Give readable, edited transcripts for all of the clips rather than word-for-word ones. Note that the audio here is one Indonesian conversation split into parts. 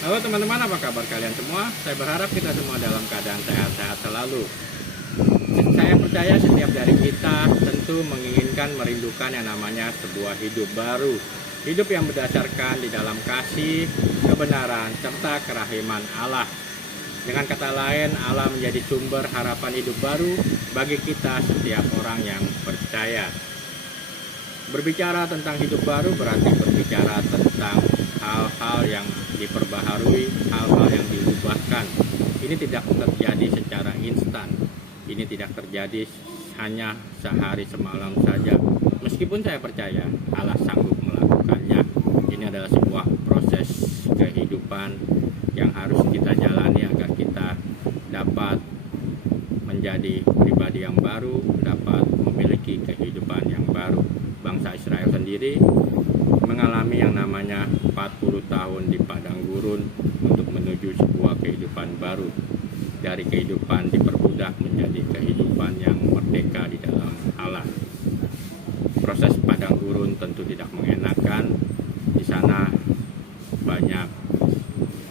Halo teman-teman, apa kabar kalian semua? Saya berharap kita semua dalam keadaan sehat-sehat selalu. Saya percaya setiap dari kita tentu menginginkan, merindukan yang namanya sebuah hidup baru. Hidup yang berdasarkan di dalam kasih, kebenaran, serta kerahiman Allah. Dengan kata lain, Allah menjadi sumber harapan hidup baru bagi kita setiap orang yang percaya. Berbicara tentang hidup baru berarti berbicara tentang hal-hal yang diperbaharui, hal-hal yang diubahkan. Ini tidak terjadi secara instan. Ini tidak terjadi hanya sehari semalam saja. Meskipun saya percaya Allah sanggup melakukannya. Ini adalah sebuah proses kehidupan yang harus kita jalani agar kita dapat menjadi pribadi yang baru, dapat memiliki kehidupan yang baru. Bangsa Israel sendiri mengalami yang namanya 40 tahun di padang gurun untuk menuju sebuah kehidupan baru. Dari kehidupan diperbudak menjadi kehidupan yang merdeka di dalam Allah. Proses padang gurun tentu tidak mengenakan. Di sana banyak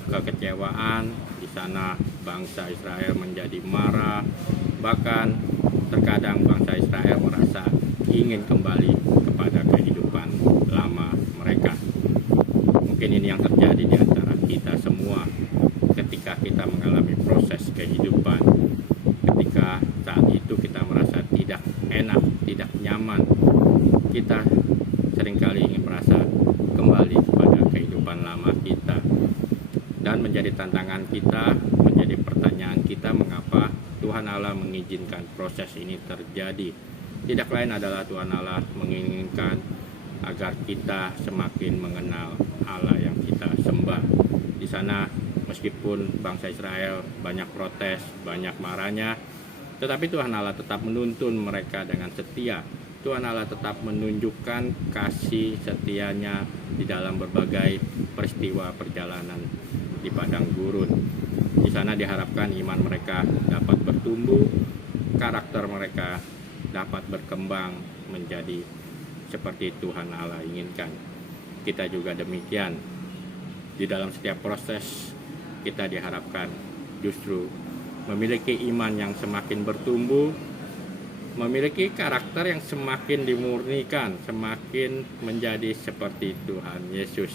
kekecewaan, di sana bangsa Israel menjadi marah, bahkan terkadang bangsa Israel merasa ingin kembali kepada kehidupan lama mereka. Mungkin ini yang terjadi di antara kita semua ketika kita mengalami proses kehidupan. Ketika saat itu kita merasa tidak enak, tidak nyaman, kita seringkali ingin merasa kembali kepada kehidupan lama kita. Dan menjadi tantangan kita, menjadi pertanyaan kita, mengapa Tuhan Allah mengizinkan proses ini terjadi. Tidak lain adalah Tuhan Allah menginginkan agar kita semakin mengenal Allah yang kita sembah. Di sana meskipun bangsa Israel banyak protes, banyak marahnya, tetapi Tuhan Allah tetap menuntun mereka dengan setia. Tuhan Allah tetap menunjukkan kasih setianya di dalam berbagai peristiwa perjalanan di padang gurun. Di sana diharapkan iman mereka dapat bertumbuh, karakter mereka dapat berkembang menjadi seperti Tuhan Allah inginkan. Kita juga demikian. Di dalam setiap proses kita diharapkan justru memiliki iman yang semakin bertumbuh, memiliki karakter yang semakin dimurnikan, semakin menjadi seperti Tuhan Yesus.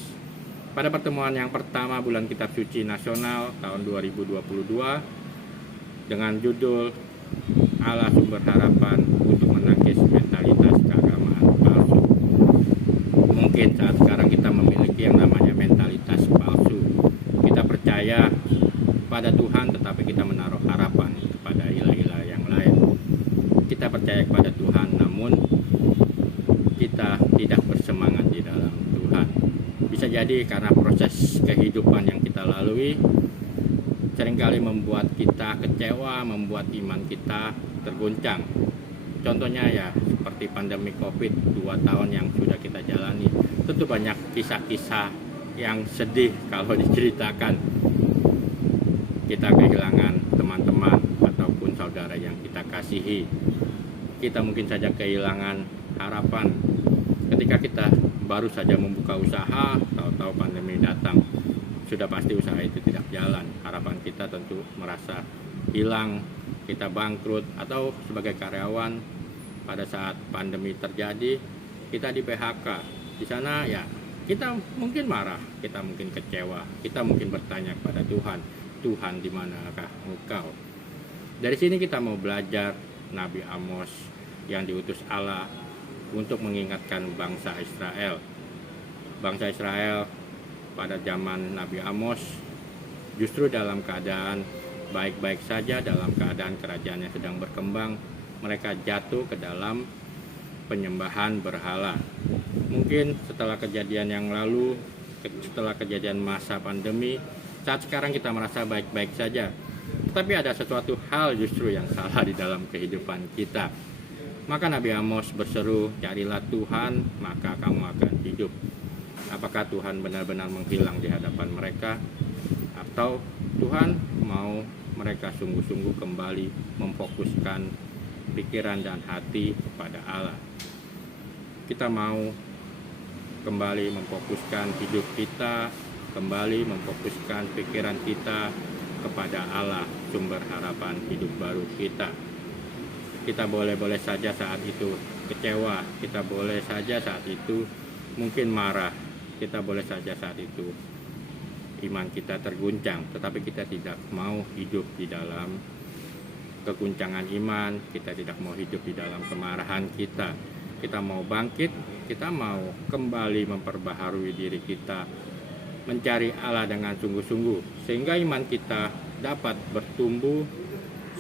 Pada pertemuan yang pertama bulan Kitab Suci Nasional tahun 2022 dengan judul Allah Sumber Harapan untuk Menangkis Mentalitas Keagamaan Palsu. Mungkin saat sekarang kita memiliki yang namanya mentalitas palsu. Kita percaya pada Tuhan tetapi kita menaruh harapan kepada ilah-ilah yang lain. Kita percaya kepada Tuhan namun kita tidak bersemangat di dalam Tuhan. Bisa jadi karena proses kehidupan yang kita lalui seringkali membuat kita kecewa, membuat iman kita terguncang. Contohnya ya seperti pandemi Covid 2 tahun yang sudah kita jalani. Tentu banyak kisah-kisah yang sedih kalau diceritakan. Kita kehilangan teman-teman ataupun saudara yang kita kasihi. Kita mungkin saja kehilangan harapan ketika kita baru saja membuka usaha, tahu-tahu pandemi datang. Sudah pasti usaha itu tidak jalan. Harapan kita tentu merasa hilang, kita bangkrut, atau sebagai karyawan pada saat pandemi terjadi kita di PHK. Di sana ya kita mungkin marah, kita mungkin kecewa, kita mungkin bertanya kepada Tuhan, Tuhan di manakah Engkau? Dari sini kita mau belajar Nabi Amos yang diutus Allah untuk mengingatkan bangsa Israel. Bangsa Israel pada zaman Nabi Amos justru dalam keadaan baik-baik saja, dalam keadaan kerajaannya sedang berkembang, mereka jatuh ke dalam penyembahan berhala. Mungkin setelah kejadian yang lalu, setelah kejadian masa pandemi, saat sekarang kita merasa baik-baik saja. Tetapi ada sesuatu hal justru yang salah di dalam kehidupan kita. Maka Nabi Amos berseru, carilah Tuhan, maka kamu akan hidup. Apakah Tuhan benar-benar menghilang di hadapan mereka? Atau Tuhan mau mereka sungguh-sungguh kembali memfokuskan pikiran dan hati kepada Allah? Kita mau kembali memfokuskan hidup kita kembali memfokuskan pikiran kita kepada Allah, sumber harapan hidup baru kita. Kita boleh-boleh saja saat itu kecewa, kita boleh saja saat itu mungkin marah, kita boleh saja saat itu iman kita terguncang, tetapi kita tidak mau hidup di dalam keguncangan iman, kita tidak mau hidup di dalam kemarahan kita. Kita mau bangkit, kita mau kembali memperbaharui diri kita, mencari Allah dengan sungguh-sungguh, sehingga iman kita dapat bertumbuh,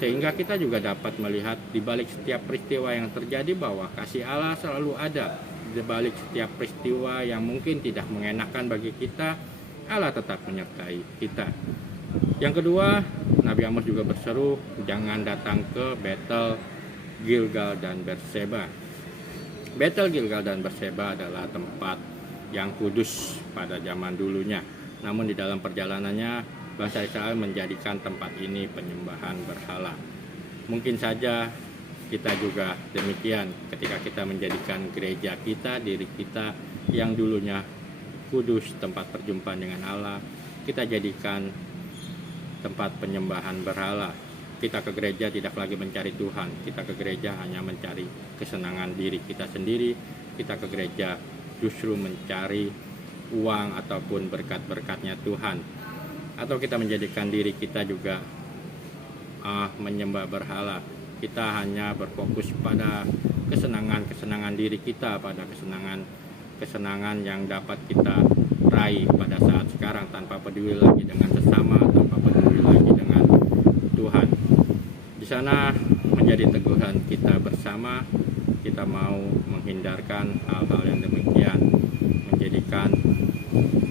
sehingga kita juga dapat melihat di balik setiap peristiwa yang terjadi bahwa kasih Allah selalu ada. Di balik setiap peristiwa yang mungkin tidak mengenakan bagi kita, Allah tetap menyertai kita. Yang kedua, Nabi Amos juga berseru, jangan datang ke Betel, Gilgal, dan Berseba. Betel, Gilgal, dan Berseba adalah tempat yang kudus pada zaman dulunya. Namun di dalam perjalanannya, bangsa Israel menjadikan tempat ini penyembahan berhala. Mungkin saja kita juga demikian ketika kita menjadikan gereja kita, diri kita yang dulunya kudus, tempat perjumpaan dengan Allah, kita jadikan tempat penyembahan berhala. Kita ke gereja tidak lagi mencari Tuhan, kita ke gereja hanya mencari kesenangan diri kita sendiri. Kita ke gereja justru mencari uang ataupun berkat-berkatnya Tuhan. Atau kita menjadikan diri kita juga menyembah berhala. Kita hanya berfokus pada kesenangan diri kita, pada kesenangan yang dapat kita raih pada saat sekarang, tanpa peduli lagi dengan sesama, tanpa peduli lagi dengan Tuhan. Di sana menjadi teguhan kita bersama, kita mau menghindarkan hal-hal yang demikian, menjadikan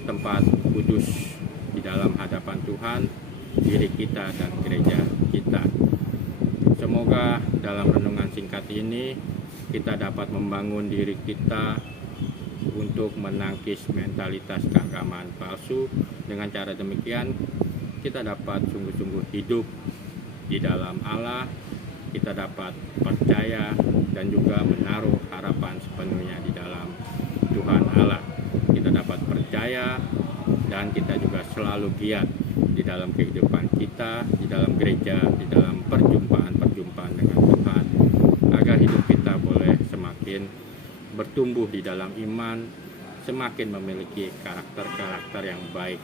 tempat kudus di dalam hadapan Tuhan, diri kita dan gereja kita. Semoga dalam renungan singkat ini kita dapat membangun diri kita untuk menangkis mentalitas keagamaan palsu. Dengan cara demikian kita dapat sungguh-sungguh hidup di dalam Allah, kita dapat percaya dan juga menaruh harapan sepenuhnya di dalam Tuhan Allah. Kita dapat percaya dan kita juga selalu giat di dalam kehidupan kita, di dalam gereja, di dalam perjumpaan-perjumpaan dengan Tuhan, agar hidup kita boleh semakin bertumbuh di dalam iman, semakin memiliki karakter-karakter yang baik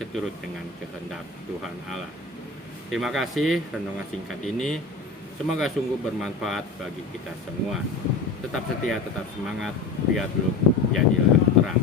seturut dengan kehendak Tuhan Allah. Terima kasih renungan singkat ini, semoga sungguh bermanfaat bagi kita semua. Tetap setia, tetap semangat, biar belum jadilah terang.